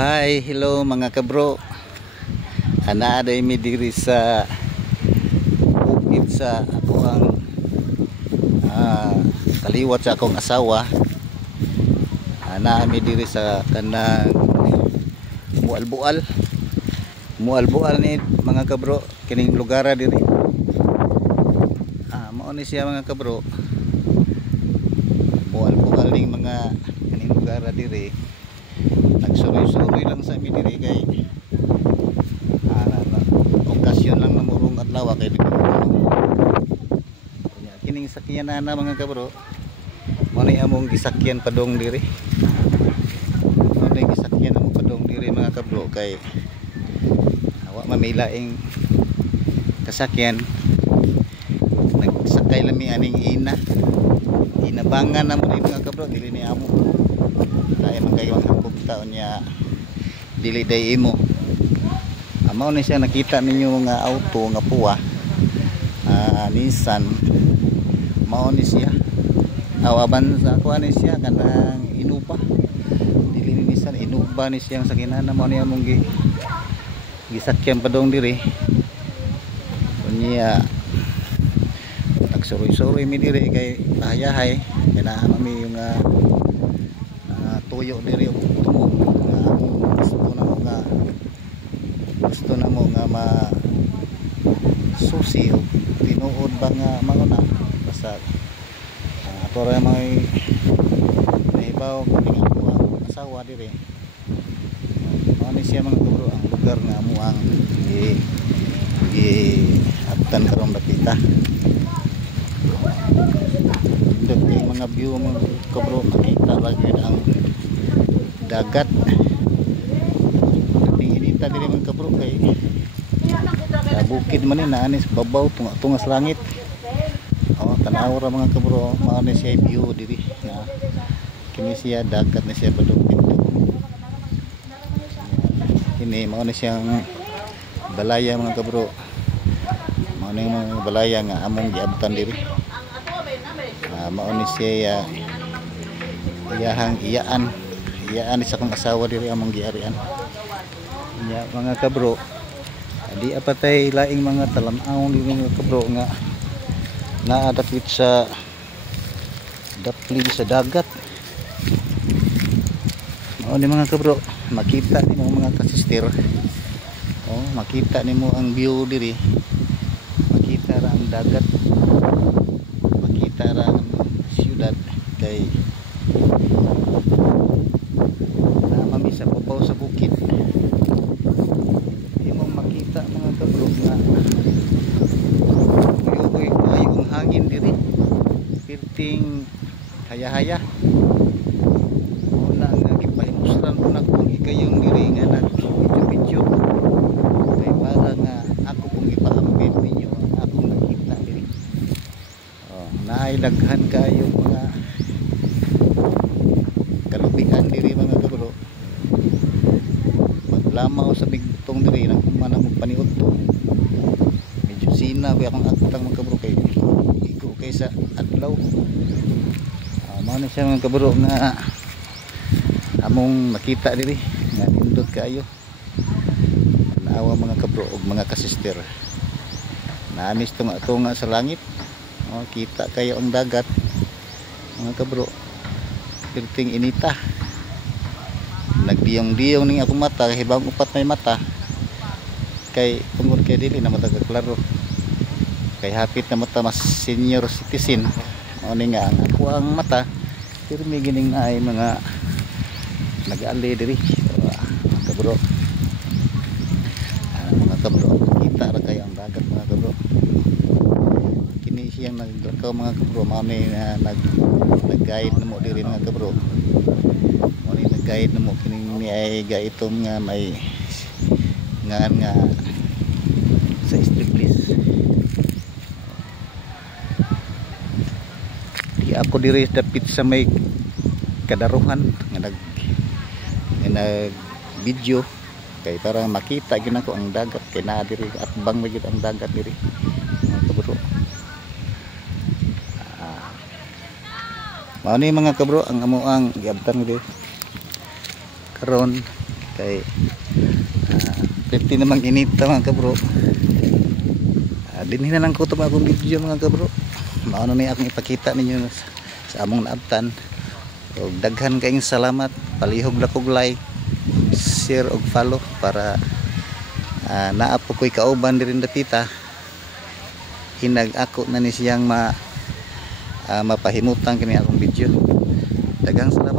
Hi, hello mga kabro. Anaaday mi diri sa bukid sa ako ang kaliwat sa akong asawa. Anaa mi diri sa kanang mual-bual ni mga kabro kining lugara diri. Mao ni siya mga kabro. Mual-bual ning mga kining lugara diri. Nagsuroy-suroy lang sa amin diri kay okasyon lang namurong adlaw kay kining sakyan na mga kabro. Mao ni among gisakyan padong diri. Mao ni gisakyan among padong diri mga kabro kay wa mamilaing kasakyan. Nagsakay lami aning inabangan namo ni mga kabro dili ni amo. Kaya man kayo ang taon niya dili day imo. Mao ni siya nakita ninyo nga auto nga puwa Nissan. Mao ni siya awaban sa ako ni siya kanang Innova dili ni Nissan, Innova ni siyang sakinana. Mao ni among gisakyan padong diri unya nagsuroy-suroy mi diri kay hayahay kay naa mi yung tuyo diri og tumo gusto na mo nga susi o tinuod ba nga mauna basta para may nahibaw kuning ako ang asawa diri. Mao ni siya mga kabro ang lugar nga amo ang giaptan karong dapita. Dito yung mga view mga kabro makita lagi ang dagat. Inita diri mga kabro kay bukid man ni naanis babaw tunga sa langit. Tanaw ra mga kabro mao ni siya view diri na kini siya dagat na siya padung pinto. Kini mao ni siyang balaya mga kabro. Mao ni mga balaya nga among giabtan diri. Mao ni siya iyahang iyaan sa kong asawa diri among giarian. Ya mga kabro, di apatay laing mga talanaw diri mga kabro nga naadapit sa dapli sa dagat. Mao ni mga kabro, makita nimo mga kasister. Makita nimo ang view diri. Makita ra ang dagat. Makita ra ang siyudad kay mami sa papaw sa bukid. Imong makita mga kabro nga yung hangin diri pirting haya-haya. Una nga gipahimuslan ko na kung ikayong diri nga nag-video kay para nga ako kung ipaambit ninyo akong nakita diri. Nailaghan kayo mga kalubian diri mga kabro. Maglamaw sa bigtong diri nang kumana mo paniud to. Medyo sina ko akong agtang mga kabro kay igo kay sa adlaw. Mao ni siya mga kabro nga among makita diri nga nindot kaayo. Naawa mga kabro og mga kasister. Naamis tunga sa langit. Kita kayo ang dagat mga kabro. Pirting inita. Nagdiyong-diyong ning akong mata kay bang upat may mata. Kay tungod kay dili na mata klaro. Kay hapit na mata mas senior citizen. Mao ni nga ang ako ang mata pirmi gining ay mga nag-ali diri. Mga kabro. Mga kabro, kita ra kayo ang dagat mga kabro. Kini siyang naglakaw mga kabro. Mao ni nag-guide namo diri mga kabro. Mao ni nag-guide namo kining ni ay gaitom nga may nga sa strip please. Di ako diri dapit sa may kadaruhan nga nag video kay para makita gyud ako ang dagat kay naa diri at bang gyud ang dagat diri mga kabro. Mao ni mga kabro ang amuang giabtan diri karon kay 50 namang inita mga kabro. Dinhi na lang ko ito akong video mga kabro. Maano na akong ipakita ninyo sa among naabtan. Og daghan kayong salamat, palihog na kog like, share og follow para naapo ko'y kauban dirin datita. Hinag ako na ni siyang mapahimutan kini akong video. Daghang salamat.